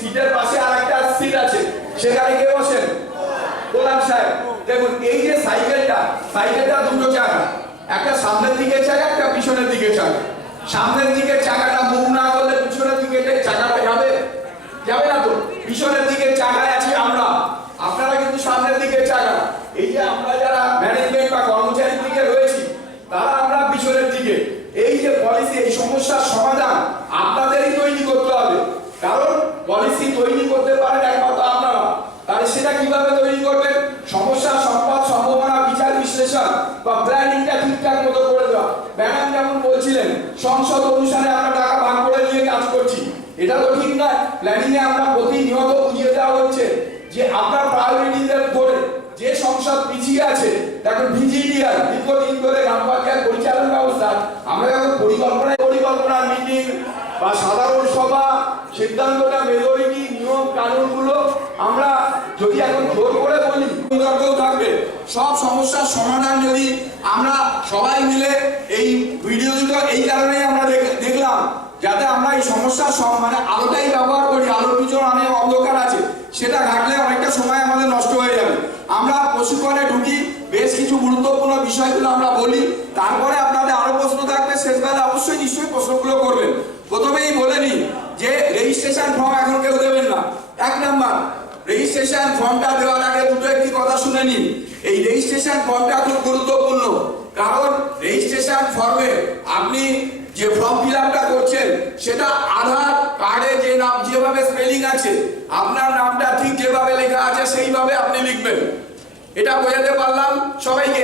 সিটের পাশে আর একটা সিট আছে। সেখানে কে বসেন? গোলাম সাহেব। দেখুন, এই যে সাইকেলটা সাইকেলটা দুটো চাকা। একটা সামনের দিকে চাকা, একটা পিছনের দিকে চাকা। সামনের দিকে চাকাটা মুভ না করলে পিছনের দিকে চাকাটা যাবে? যাবে না তো? পিছনের দিকে চাকায় আছি আমরা। আপনারা কিন্তু সামনের দিকে চাকা। এই যে আমরা যারা ম্যানেজমেন্ট বা কর্মচারীর দিকে রয়েছি, তারা আমরা পিছনের দিকে। এই যে পলিসি এই সমস্যার সমাধান আপনাদেরই তৈরি করতে হবে কারণ পলিসি তৈরি করতে পারেন একমাত্র আপনারা। তাহলে সেটা কীভাবে তৈরি করবেন? সমস্যা, সম্পদ, সম্ভাবনা, বিচার, বিশ্লেষণ বা প্ল্যানিংটা ঠিকঠাক মতো করে দেওয়া। ম্যাডাম যেমন বলছিলেন, সংসদ অনুসারে আমরা টাকা ভাগ করে নিয়ে কাজ করছি। এটা তো ঠিক নয়। প্ল্যানিং এ আমরা প্রতিনিয়ত বুঝিয়ে দেওয়া হচ্ছে যে আপনার প্রায়োরিটিদের ধরে যে সংসদ পিছিয়ে আছে, দেখুন, ভিজিডিআর, দীর্ঘদিন ধরে গ্রাম পঞ্চায়েত পরিচালন ব্যবস্থা। আমরা যখন পরিকল্পনা পরিকল্পনার মিটিং বা সাধারণ সভা সিদ্ধান্তটা মেজরিটি নিয়ম কানুনগুলো আমরা যদি এখন জোর করে বলি বিতর্কও থাকবে। সব সমস্যার সমাধান যদি আমরা সবাই মিলে এই ভিডিও দুটো এই কারণেই আমরা দেখলাম, যাতে আমরা এই সমস্যার মানে আলোটাই ব্যবহার করি, আলোর পিছনে অনেক অন্ধকার আছে, সেটা ঘাটলে অনেকটা সময় আমাদের নষ্ট হয়ে যাবে। আমরা প্রশিক্ষণে ঢুকি, বেশ কিছু গুরুত্বপূর্ণ বিষয়গুলো আমরা বলি, তারপরে আপনাদের আরও প্রশ্ন থাকবে, শেষবেলা অবশ্যই নিশ্চয়ই প্রশ্নগুলো করবেন প্রথমেই বলে নিই যে রেজিস্ট্রেশন ফর্ম এখন কেউ দেবেন না। এক নাম্বার রেজিস্ট্রেশন ফর্মটা দেওয়ার আগে দুটো একটি কথা শুনে নিন। এই রেজিস্ট্রেশন ফর্মটা খুব গুরুত্বপূর্ণ, কারণ রেজিস্ট্রেশন ফর্মে আপনি যে ফর্ম ফিল আপটা করছেন, সেটা আধার কার্ডে যে নাম, যেভাবে স্পেলিং আছে, আপনার নামটা ঠিক যেভাবে লেখা আছে, সেইভাবে আপনি লিখবেন। এটা বোঝাতে পারলাম? সবাইকে